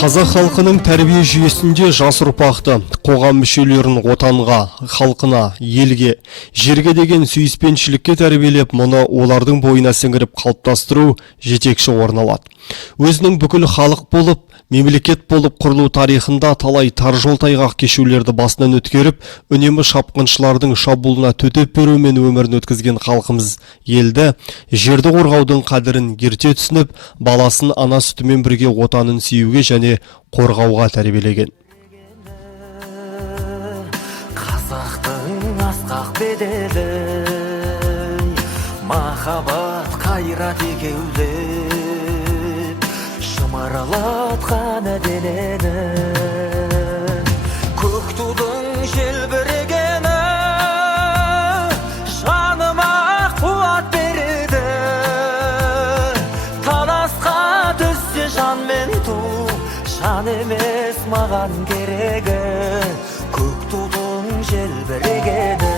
Қазақ халқының тәрбие жүйесінде жас ұрпақты, қоғам мүшелерін отанға, халқына, елге, жерге деген сүйіспеншілікке тәрбиелеп, мұны олардың бойына сіңіріп қалыптастыру жетекші орын алады. Өзінің бүкіл халық болып, мемлекет болып құрылу тарихында талай тар жол тайғақ кешулерді басынан өткеріп, үнемі шапқыншылардың шабуылына төтеп берумен өмірін өткізген халқымыз елді, жерді қорғаудың қадірін ерте түсініп, баласын ана сүтімен бірге отанын сүюге және қорғауға тәрбиелеген. Қазақтың асқақ беделі, махаббат қайрат екеулеп, шымырлатқан денені, көк тудың желбірегені, жаныма қуат береді. Таласқа түссе жан мен ту, жан емес маған керегі, көк тудың желбірегені.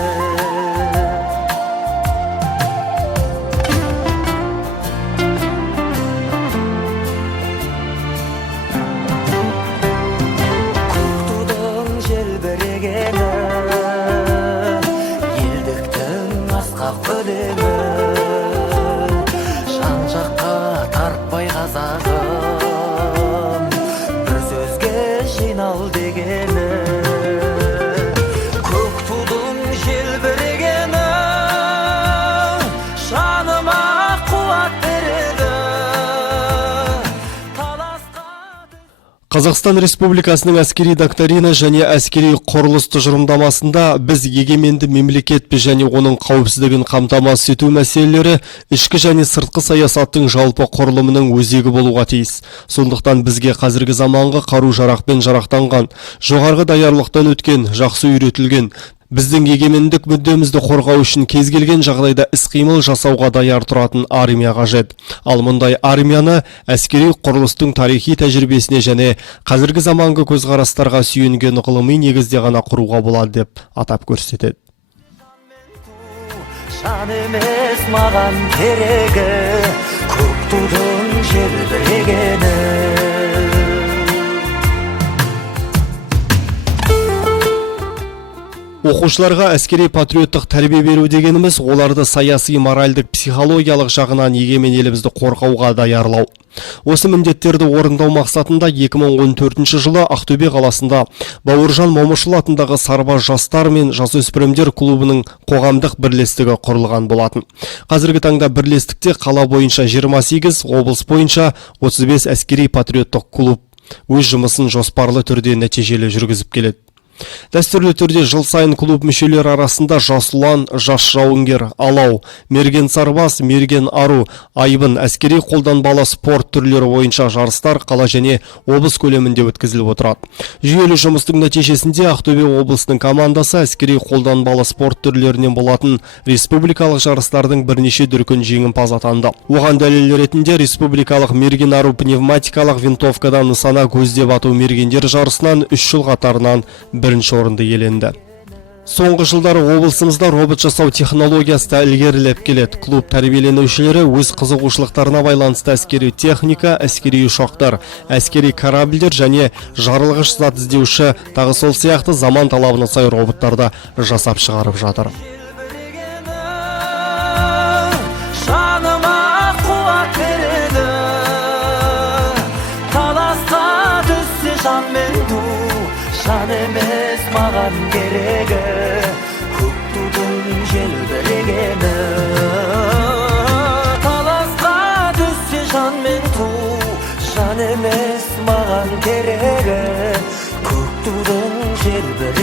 Көк тудың желбірегені, елдіктің асқақ өлеңі, жан жаққа тартпай қазағым, бір сөзге жинал дегені. Көк тудың желбірегені, жаныма қуат береді. Қазақстан Республикасының әскери доктрина және әскери құрылыс тұжырымдамасында біз егеменді мемлекетпіз және оның қауіпсіздігін қамтамасыз ету мәселелері ішкі және сыртқы саясаттың жалпы құрылымының өзегі болуға тиіс. Сондықтан бізге қазіргі заманғы қару-жарақпен жарақтанған, жоғарғы даярлықтан өткен, жақсы үйретілген, біздің егемендік мүддемізді қорғау үшін кез келген жағдайда іс-қимыл жасауға даяр тұратын армия қажет. Ал мұндай армияны әскери құрылыстың тарихи тәжірибесіне және қазіргі заманғы көзқарастарға сүйенген ғылыми негізде ғана құруға болады деп атап көрсетеді. Жан емес маған керегі, көк тудың желбірегені. Оқушыларға әскери патриоттық тәрбие беру дегеніміз оларды саяси, моральдық, психологиялық жағынан егемен елімізді қорғауға даярлау. Осы міндеттерді орындау мақсатында 2014 жылы Ақтөбе қаласында Бауыржан Момышұлы атындағы Сарбаз жастар мен жасөспірімдер клубының қоғамдық бірлестігі құрылған болатын. Қазіргі таңда бірлестікте қала бойынша 28, облыс бойынша 35 әскери патриоттық клуб өз жұмысын жоспарлы түрде нәтижелі жүргізіп келеді. Дәстүрлі түрде жыл сайын клуб мүшелері арасында жас ұлан, жас жауынгер, алау, мерген сарбаз, мерген ару, айбын, әскери қолданбалы спорт түрлері бойынша жарыстар қала және облыс көлемінде өткізіліп отырады. Жүйелі жұмыстың нәтижесінде Ақтөбе облысының командасы әскери қолданбалы спорт түрлерінен болатын республикалық жарыстардың бірнеше дүркін жеңімпаз атанды. Оған дәлел ретінде республикалық мерген ару пневматикалық винтовкадан нысана көздеп ату мергендер жарысынан 3 жыл қатарынан бірінші орынды иеленді. Соңғы жылдары облысымызда робот жасау технологиясы да ілгерілеп келеді. Клуб тәрбиеленушілері өз қызығушылықтарына байланысты әскери техника, әскери ұшақтар, әскери корабльдер және жарылғыш зат іздеуші тағы сол сияқты заман талабына сай роботтарды жасап шығарып жатыр. Жаныма қуат береді, таласқа түссе жан мен ту, жан емес маған керегі, көк тудың желбірегені. Таласқа түссе жан мен ту, жан емес маған керегі, көк тудың желбірегені.